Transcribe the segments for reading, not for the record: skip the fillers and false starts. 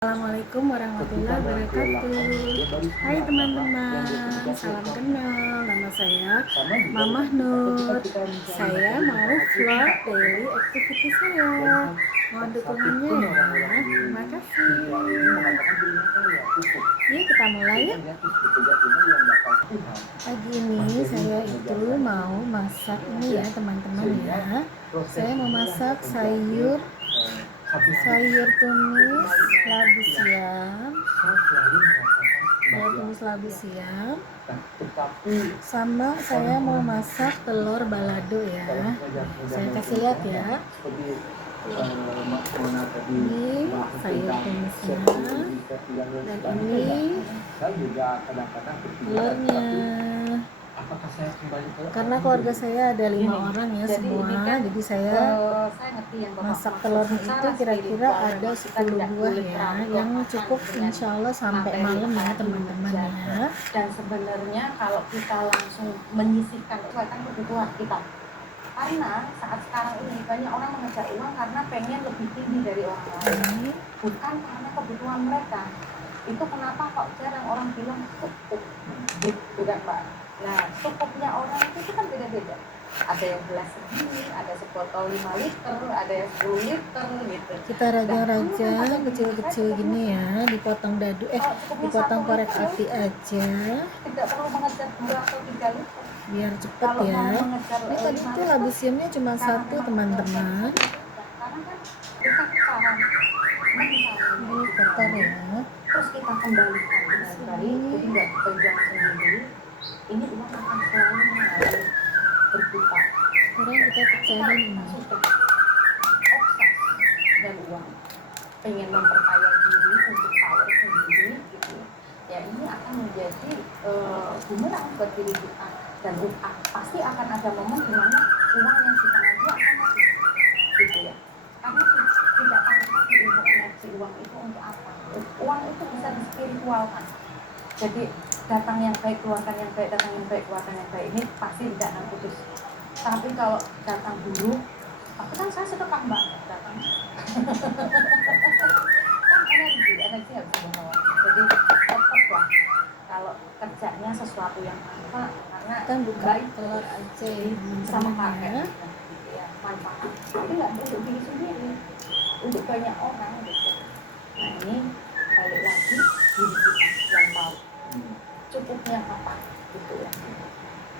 Assalamualaikum warahmatullahi wabarakatuh. Hai teman-teman, salam kenal. Nama saya Mamah Nur. Saya mau vlog daily activity saya. Mohon dukungannya ya. Terima kasih. Yuk kita mulai ya. Pagi ini saya itu mau masak ini ya teman-teman ya. Saya mau masak sayur tumis labu siam, sama saya mau masak telur balado ya. Saya kasih lihat ya. Ini sayur tumisnya dan ini telurnya. Karena keluarga saya ada 5 orang ya semua, jadi saya masak telurnya itu kira-kira ada 10 buah ya, yang cukup insya Allah sampai malam ya teman-teman ya. Dan sebenarnya kalau kita langsung menyisihkan itu akan kebutuhan kita, karena saat sekarang ini banyak orang mengejar uang karena pengen lebih tinggi dari orang lain, bukan karena kebutuhan mereka. Itu kenapa kok jarang orang bilang cukup, gitu kan Pak. Nah, cukupnya orang itu kan beda-beda. Ada yang gelas segini, ada sebotol 5 liter, ada yang 10 liter gitu. Kita raja-raja kecil-kecil gini ya, dipotong dadu, dipotong korek api aja. Tidak perlu mengejar 2 atau 3 liter. Biar cepet ya. Ini tadi tuh labu siamnya cuma 1 teman-teman. Karena kan kita sekarang Ini kotor ya. Terus kita kembalikan dengan baik, jadi nggak pegang sendiri. Ini uang akan selalu mengalir berputar. Sekarang kita pecahin ini. Sudah obses dan uang, pengen memperkaya diri untuk power sendiri gitu. Ya ini akan menjadi bumerang buat diri kita, dan pasti akan ada momen di mana uang yang kita nanti akan habis gitu ya. Karena tidak tahu lagi untuk energi uang itu untuk apa. Uang itu bisa dispiritualkan. Jadi datang yang baik, keluarkan yang baik, datang yang baik, keluarkan yang baik, ini pasti tidak akan putus. Tapi kalau datang buruk, tapi kan saya sedekah Mbak, datang kan energi harus dibawa. Jadi tetaplah kalau kerjanya sesuatu yang manfaat, karena Kan buka telur aja ya sama pakai ya, manfaat. Tapi nggak untuk diri sendiri, untuk banyak orang gitu. Nah ini balik lagi diri kita yang tahu cukupnya apa gitu ya.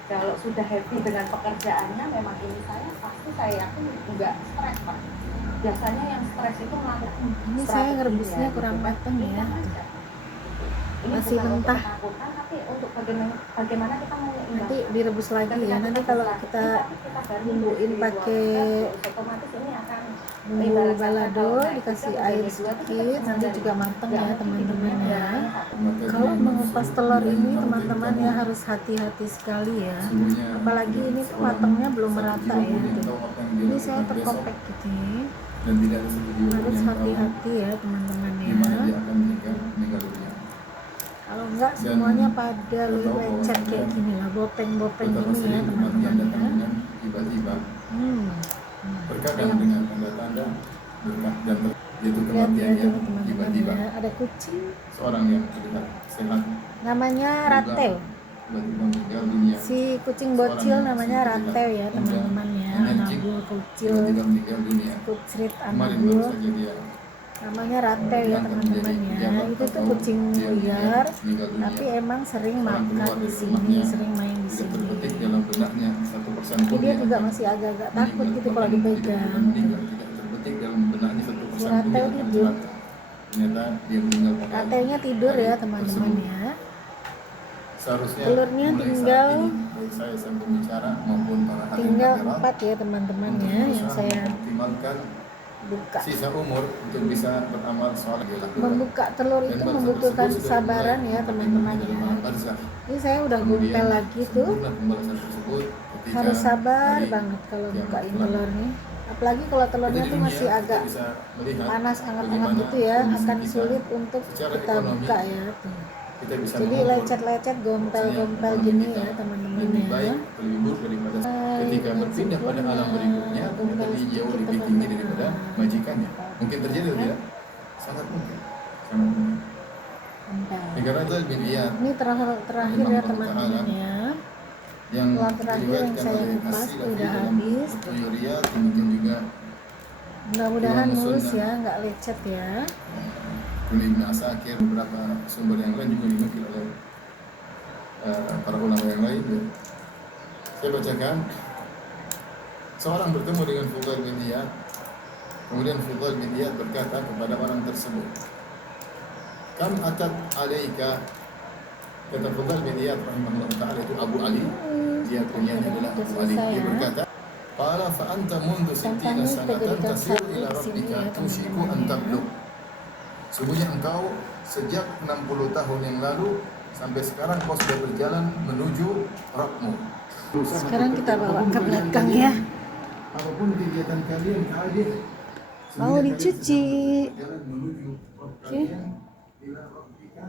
Kalau sudah happy dengan pekerjaannya, memang ini saya yakin enggak stres Pak. Biasanya yang stres itu malah ini saya ngerebusnya kurang matang ya. Ini Masih mentah. Tapi untuk bagaimana kita mau Nanti direbus lagi ya. Nanti kalau kita bumbuin pakai otomatis ini akan bumbu balado, dikasih air sedikit, nanti juga matang ya teman-teman ya. Kalau mengupas telur ini teman-teman ya harus hati-hati sekali ya, apalagi ini tuh matangnya belum merata ya. Ini saya terkopek gitu ya. Harus hati-hati ya teman-teman ya. Kalau enggak semuanya pada lecet kayak gini lah, bopeng-bopeng gini ya teman-teman ya. Berkah dengan tanda-tanda berkah dan yaitu Lihat kematian ya yang teman-teman tiba-tiba. ya, ada kucing Seorang yang terlihat sehat namanya Rateo. tiba-tiba meninggal dunia. Si kucing bocil namanya Rateo ya teman-teman ya. Anabul kucil, Tiba-tiba meninggal dunia. kucrit Kemarin baru anabul, saja dia namanya Rateo ya teman-teman ya. Itu tuh kucing liar, tapi emang sering makan di sini, sering main di tidak sini. terbetik dalam benaknya 1% Tapi pun dia yang juga akan masih agak-agak takut gitu meninggal. kalau Bahkan dipegang. meninggal, tidak terbetik dalam benaknya 1% Si pun Rateo yang akan tidur. celaka. Ternyata dia meninggal pada Ratenya tidur hari ya teman-teman tersebut. ya. Seharusnya Telurnya mulai tinggal saat ini, baik saya sang pembicara maupun para hakim tinggal netral 4 ya teman-teman untuk ya, yang berusaha saya mengoptimalkan buka. sisa umur untuk bisa beramal soleh di lakukan. Membuka telur itu membutuhkan kesabaran ya teman-teman ya. Ini saya udah gumpel lagi tuh, harus sabar banget kalau bukain telurnya. Apalagi kalau telurnya tuh masih agak panas, hangat-hangat gitu ya, akan sulit untuk kita buka ya tuh. Jadi lecet-lecet, gompel-gompel gini ya teman-teman lebih ya. baik atau lebih buruk daripada ketika berpindah pada alam berikutnya ternyata dia jauh lebih tinggi daripada majikannya. Mungkin terjadi atau tidak? Sangat mungkin. Karena itu bidiyat Ini terakhir ya teman-teman ya. yang Setelah terakhir yang diriwayatkan saya oleh kupas As-Silafi udah dalam habis. Tuyuriyat, demikian juga Mudah-mudahan Imam mulus Sunnah. ya, nggak lecet ya. Oleh Ibn Asakir, beberapa sumber yang lain juga dinukil oleh para ulama yang lain. Saya bacakan. Seorang bertemu dengan Fudail bin Iyad. Kemudian Fudail bin Iyad berkata kepada orang tersebut, "Kam atat alaika?" Kata Fudail bin Iyad rahimahullah ta'ala, itu Abu Ali, dia kunyanya adalah Abu Ali. Dia berkata, "Qala fa anta mundu sittina sanatan tasir ila rabbika tushiku an tablugh." Sungguhnya engkau sejak 60 tahun yang lalu sampai sekarang kau sudah berjalan menuju Rabbmu. Sekarang kita bawa ke belakang ya. Apapun kegiatan kalian hadir Mau dicuci. jalan menuju Rabb Oke. kalian ila rabbika.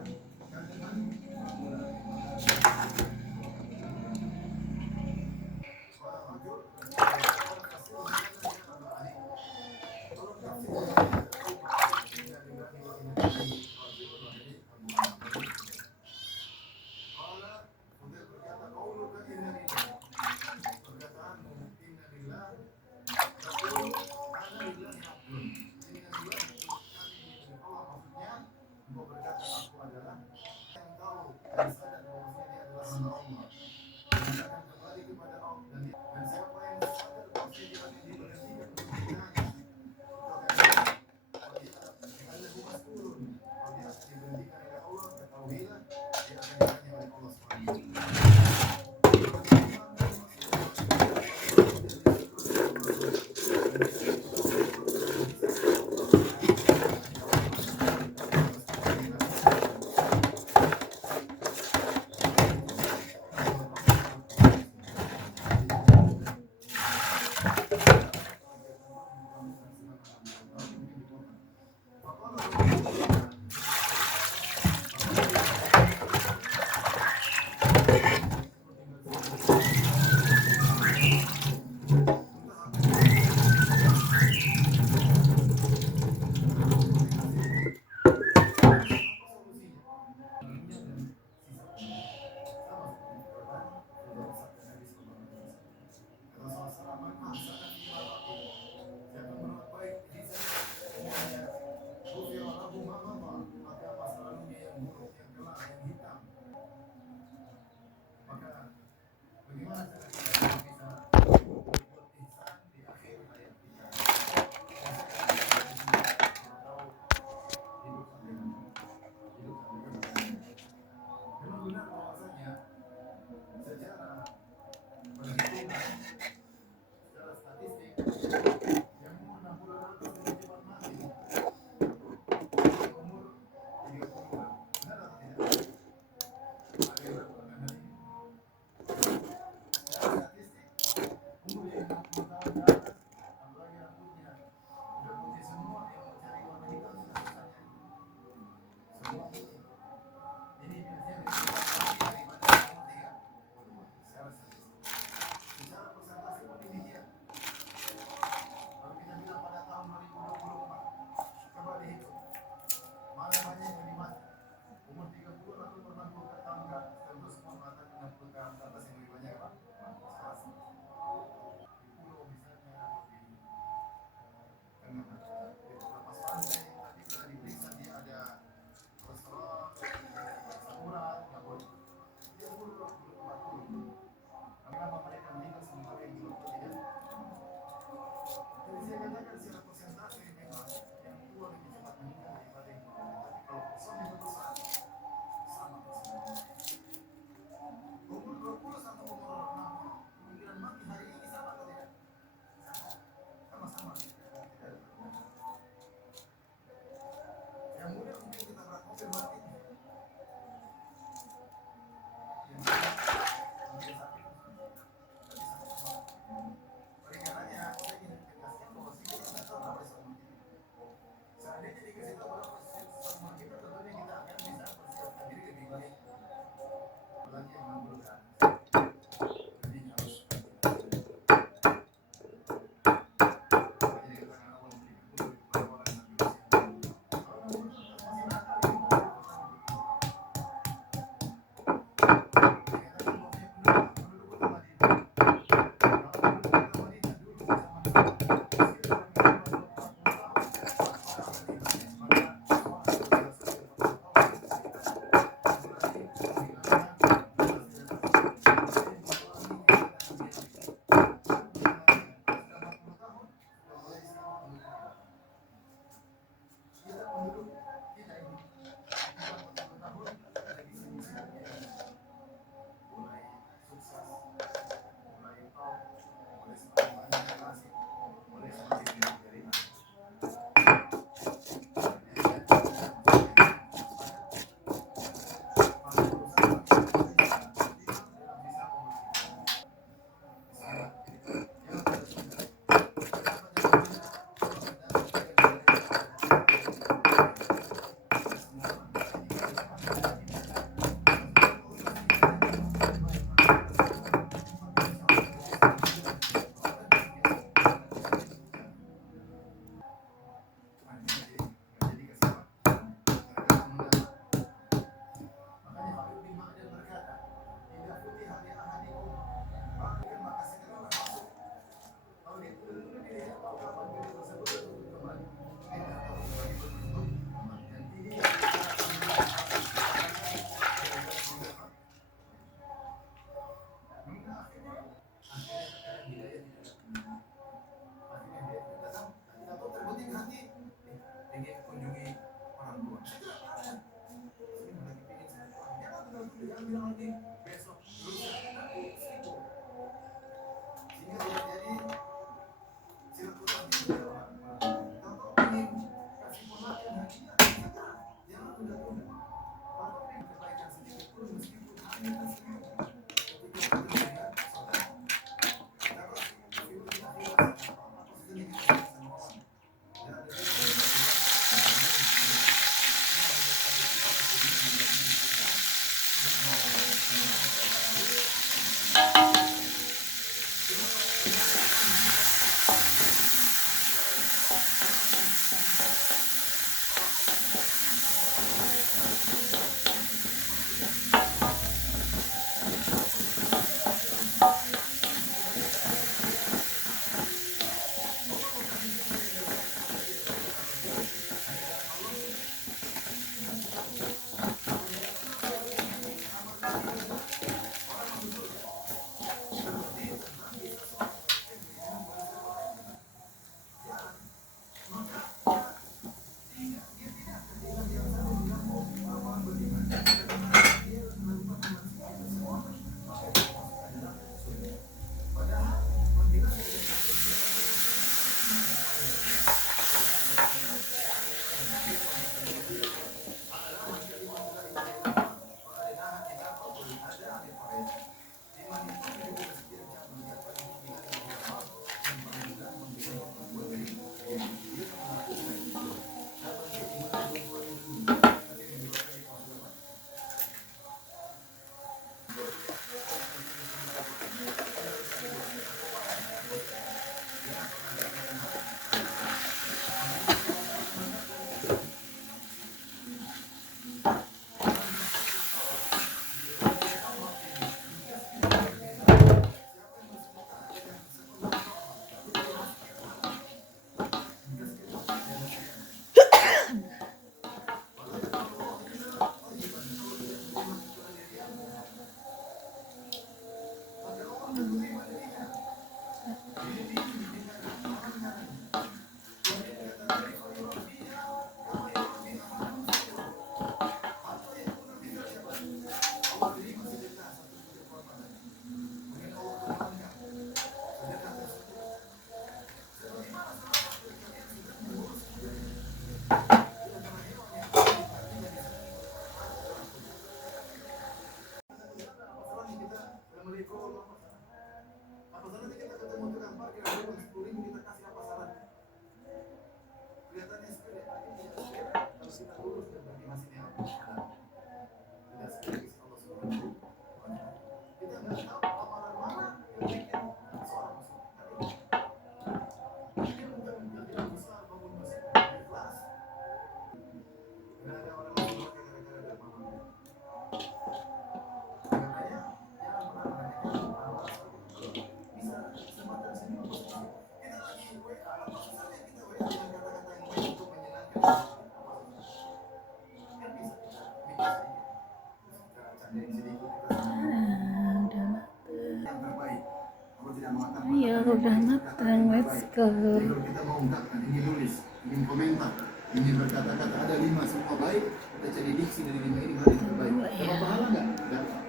udah matang, let's go. Jadi kalau kita mau ungkapkan, ingin nulis, ingin komentar, ingin berkata-kata, ada 5 semua baik, kita cari diksi dari 5 ini mana yang terbaik. Dapat pahala nggak? Dapat.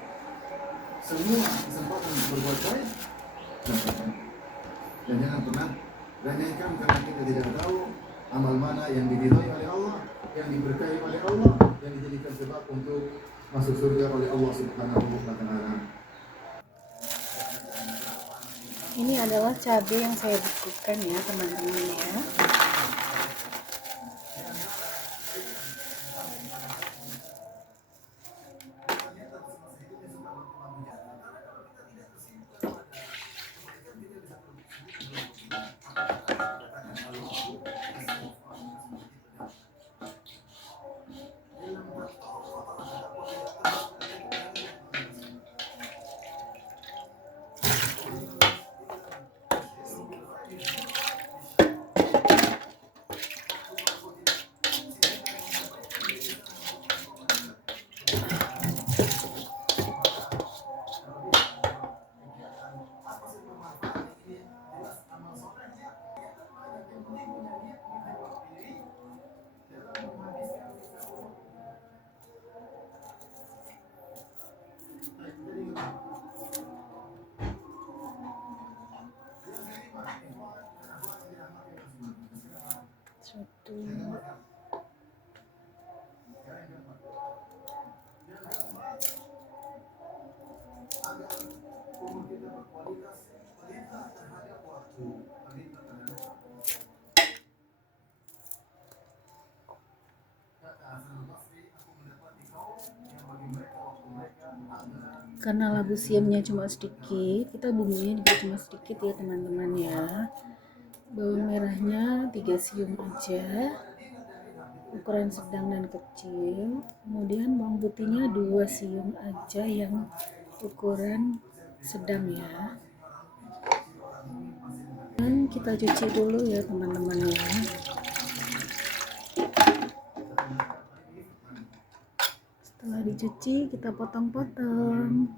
Semua kesempatan untuk berbuat baik, dapat. Dan jangan pernah remehkan karena kita tidak tahu amal mana yang diridhai oleh Allah, yang diberkahi oleh Allah, yang dijadikan sebab untuk masuk surga oleh Allah Subhanahu wa Ta'ala. Ini adalah cabai yang saya bekukan ya teman-teman ya. Satu. Karena labu siamnya cuma sedikit, kita bumbunya juga cuma sedikit ya teman-teman ya. Bawang merahnya 3 siung aja, ukuran sedang dan kecil. Kemudian bawang putihnya 2 siung aja yang ukuran sedang ya. Dan kita cuci dulu ya teman-teman ya. Setelah dicuci kita potong-potong.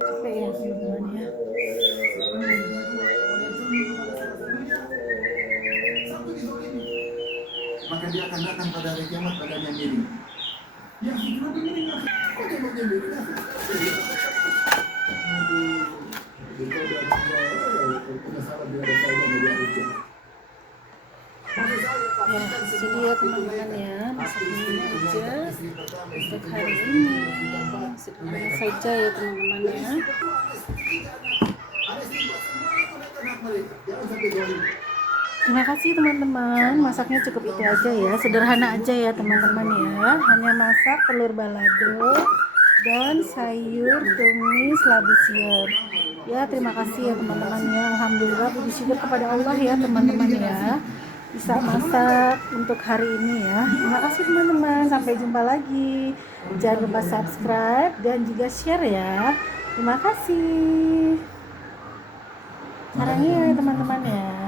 Capek ya teman-teman ya. Maka dia akan datang pada hari kiamat badannya miring. Ya, kenapa miring? Kok temboknya miring? Aduh, itu udah salah dia ada tahu media hujan. Ya, jadi ya teman-teman ya, masak ini aja untuk hari ini. Sederhana saja ya teman-teman ya. Terima kasih teman-teman, masaknya cukup itu aja ya, sederhana aja ya teman-teman ya. Hanya masak telur balado dan sayur tumis labu siam. Ya, terima kasih ya teman-teman ya. Alhamdulillah, puji syukur kepada Allah ya teman-teman ya, bisa masak untuk hari ini ya. Terima kasih teman-teman, sampai jumpa lagi. Jangan lupa subscribe dan juga share ya. Terima kasih. Caranya ya teman-teman ya.